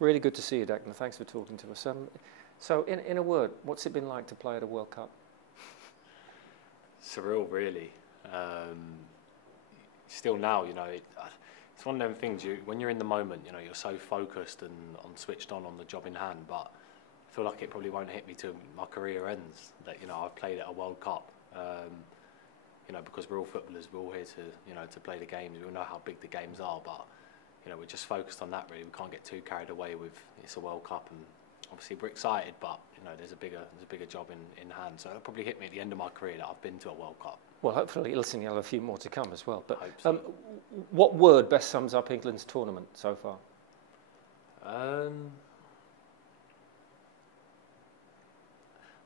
Really good to see you, Declan. Thanks for talking to us. So, in a word, what's it been like to play at a World Cup? Surreal, really. Still now, it's one of them things. When you're in the moment, you're so focused and switched on the job in hand. But I feel like it probably won't hit me till my career ends. That I've played at a World Cup. Because we're all footballers, we're all here to play the games. We all know how big the games are, but we're just focused on that. Really, we can't get too carried away with it's a World Cup, and obviously we're excited, but there's a bigger job in hand. So it'll probably hit me at the end of my career that I've been to a World Cup. Well, hopefully, listen, you'll have a few more to come as well. But I hope so. What word best sums up England's tournament so far? I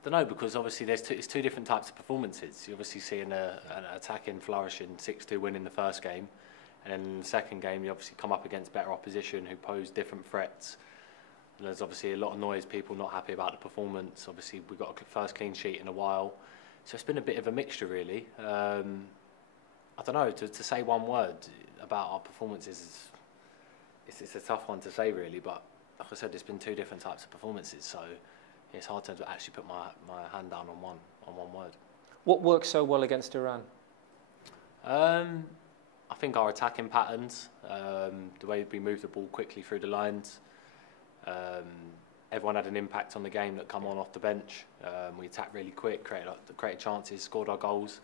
don't know, because obviously it's two different types of performances. You obviously see an attacking, flourishing 6-2 win in the first game, and then in the second game you obviously come up against better opposition who pose different threats. And there's obviously a lot of noise, people not happy about the performance. Obviously we got a first clean sheet in a while, so it's been a bit of a mixture really. I don't know, to say one word about our performances, it's a tough one to say really, but like I said, there's been two different types of performances, so it's hard to actually put my hand down on one word. What worked so well against Iran? I think our attacking patterns, the way we moved the ball quickly through the lines. Everyone had an impact on the game that come on off the bench. We attacked really quick, created chances, scored our goals.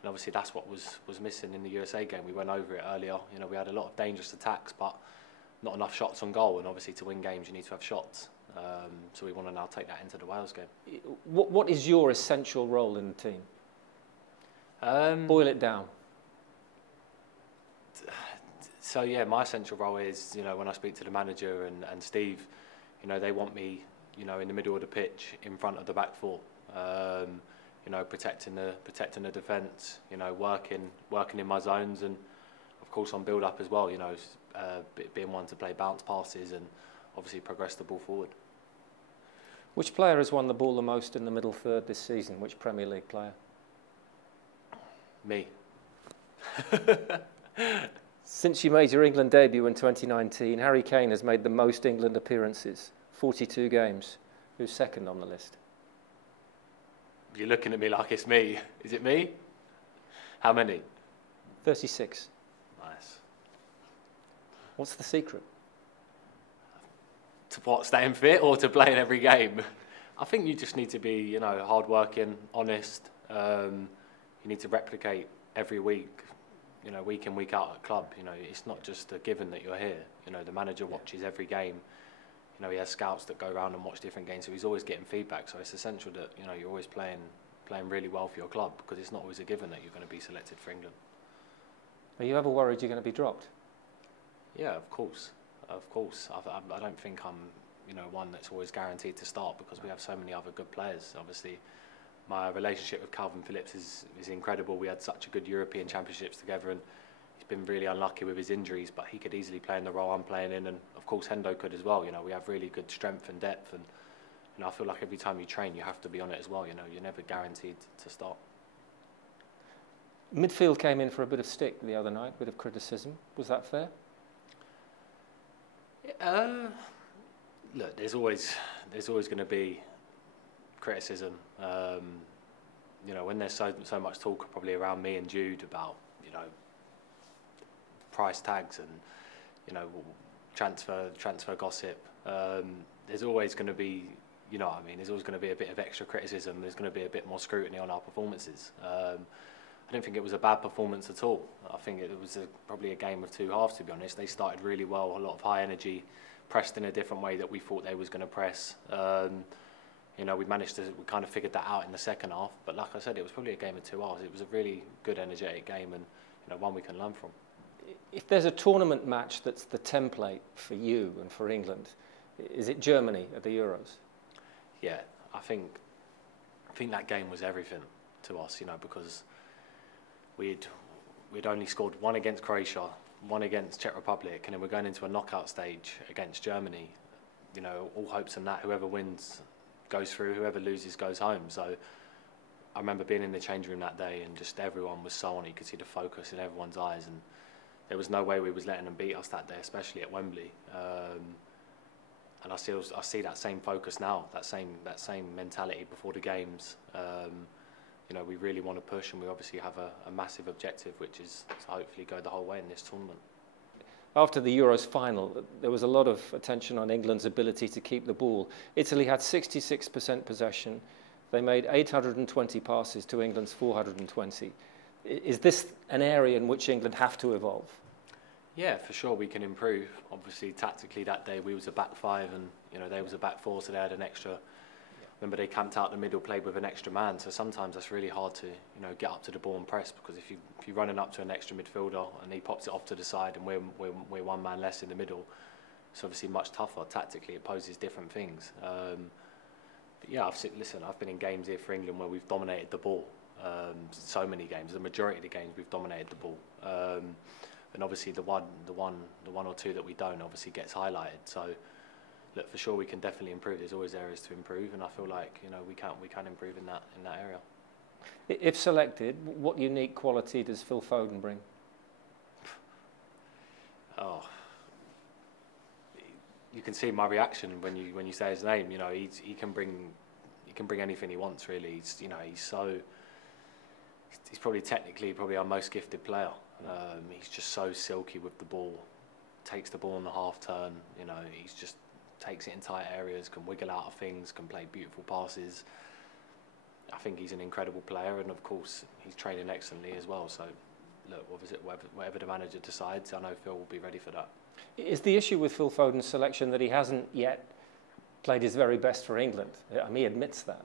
And obviously that's what was missing in the USA game. We went over it earlier. We had a lot of dangerous attacks, but not enough shots on goal. And obviously to win games, you need to have shots. So we want to now take that into the Wales game. What is your essential role in the team? Boil it down. So yeah, my essential role is, when I speak to the manager and Steve, they want me, in the middle of the pitch, in front of the back four, protecting the defence, working in my zones, and of course on build up as well, being one to play bounce passes and obviously progress the ball forward. Which player has won the ball the most in the middle third this season? Which Premier League player? Me. Since you made your England debut in 2019, Harry Kane has made the most England appearances, 42 games. Who's second on the list? You're looking at me like it's me. Is it me? How many? 36. Nice. What's the secret? To what, staying fit or to playing every game? I think you just need to be, hard-working, honest. You need to replicate every week, week in, week out at club. It's not just a given that you're here. The manager watches every game. He has scouts that go around and watch different games, so he's always getting feedback. So it's essential that, you're always playing really well for your club, because it's not always a given that you're going to be selected for England. Are you ever worried you're going to be dropped? Yeah, of course. Of course. I don't think I'm, one that's always guaranteed to start, because we have so many other good players. Obviously, my relationship with Calvin Phillips is incredible. We had such a good European Championships together, and he's been really unlucky with his injuries, but he could easily play in the role I'm playing in, and of course Hendo could as well. We have really good strength and depth, and I feel like every time you train, you have to be on it as well. You're never guaranteed to start. Midfield came in for a bit of stick the other night, a bit of criticism. Was that fair? Look, there's always going to be criticism. When there's so much talk probably around me and Jude about price tags and transfer gossip, there's always going to be there's always going to be a bit of extra criticism. There's going to be a bit more scrutiny on our performances. I don't think it was a bad performance at all. I think it was probably a game of two halves, to be honest. They started really well, a lot of high energy, pressed in a different way that we thought they was going to press. We kind of figured that out in the second half. But like I said, it was probably a game of two halves. It was a really good, energetic game, and one we can learn from. If there's a tournament match that's the template for you and for England, is it Germany at the Euros? Yeah, I think that game was everything to us, because we'd only scored one against Croatia, one against Czech Republic, and then we're going into a knockout stage against Germany. All hopes on that. Whoever wins goes through, whoever loses goes home. So I remember being in the change room that day, and just everyone was so on. You could see the focus in everyone's eyes, and there was no way we was letting them beat us that day, especially at Wembley. I see that same focus now, that same mentality before the games. You know, we really want to push, and we obviously have a massive objective, which is to hopefully go the whole way in this tournament. After the Euros final, there was a lot of attention on England's ability to keep the ball. Italy had 66% possession. They made 820 passes to England's 420. Is this an area in which England have to evolve? Yeah, for sure we can improve. Obviously, tactically that day we was a back five, and you know they was a back four, so they had an extra. Remember, they camped out the middle, played with an extra man. So sometimes that's really hard to get up to the ball and press, because if you're running up to an extra midfielder and he pops it off to the side and we're one man less in the middle, it's obviously much tougher. Tactically, it poses different things. But yeah, I've been in games here for England where we've dominated the ball. So many games, the majority of the games we've dominated the ball. And obviously the one or two that we don't obviously gets highlighted. So look, for sure we can definitely improve. There's always areas to improve, and I feel like we can improve in that area. If selected, what unique quality does Phil Foden bring? Oh, you can see my reaction when you say his name. You know, he can bring anything he wants, really. He's probably technically our most gifted player. He's just so silky with the ball, takes the ball on the half turn. You know, he's just takes it in tight areas, can wiggle out of things, can play beautiful passes. I think he's an incredible player, and of course he's training excellently as well. So look, whatever the manager decides, I know Phil will be ready for that. Is the issue with Phil Foden's selection that he hasn't yet played his very best for England? I mean, he admits that.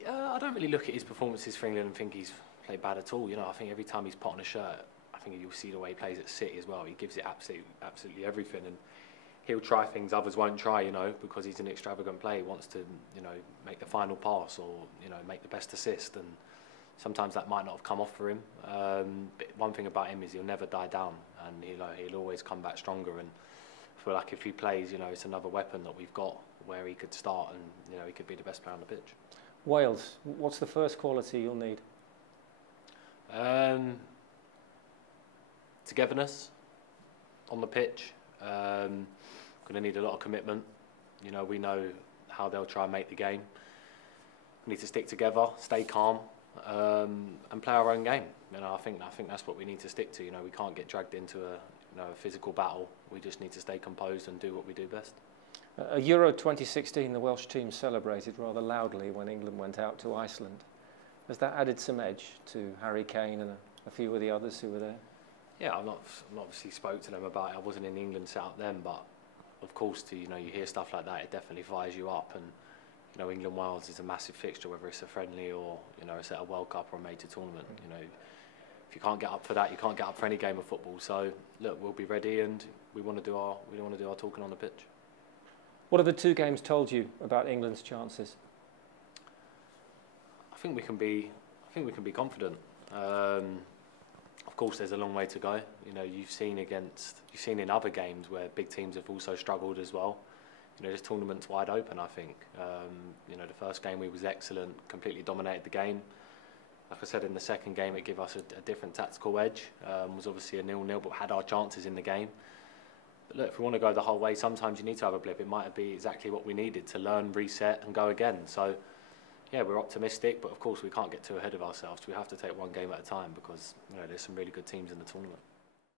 Yeah, I don't really look at his performances for England and think he's played bad at all. You know, I think every time he's put on a shirt, I think you'll see the way he plays at City as well. He gives it absolutely everything, and he'll try things others won't try, because he's an extravagant player. He wants to, make the final pass or, make the best assist, and sometimes that might not have come off for him. But one thing about him is he'll never die down, and he'll always come back stronger. And I feel like if he plays, it's another weapon that we've got where he could start, and he could be the best player on the pitch. Wales, what's the first quality you'll need? Togetherness on the pitch. Going to need a lot of commitment. We know how they'll try and make the game. We need to stick together, stay calm, and play our own game. I think that's what we need to stick to. We can't get dragged into a physical battle. We just need to stay composed and do what we do best. Euro 2016, the Welsh team celebrated rather loudly when England went out to Iceland. Has that added some edge to Harry Kane and a few of the others who were there? Yeah, I've not obviously spoke to them about it. I wasn't in England set up then, but of course, you hear stuff like that, it definitely fires you up. And England-Wales is a massive fixture, whether it's a friendly or it's at a World Cup or a major tournament. If you can't get up for that, you can't get up for any game of football. So look, we'll be ready, and we want to do our talking on the pitch. What have the two games told you about England's chances? I think we can be confident. Of course, there's a long way to go. You've seen in other games where big teams have also struggled as well. This tournament's wide open, I think. The first game we was excellent, completely dominated the game. Like I said, in the second game it gave us a different tactical edge. Was obviously a 0-0, but had our chances in the game. But look, if we want to go the whole way, sometimes you need to have a blip. It might be exactly what we needed to learn, reset, and go again. So, yeah, we're optimistic, but of course we can't get too ahead of ourselves. We have to take one game at a time, because there's some really good teams in the tournament.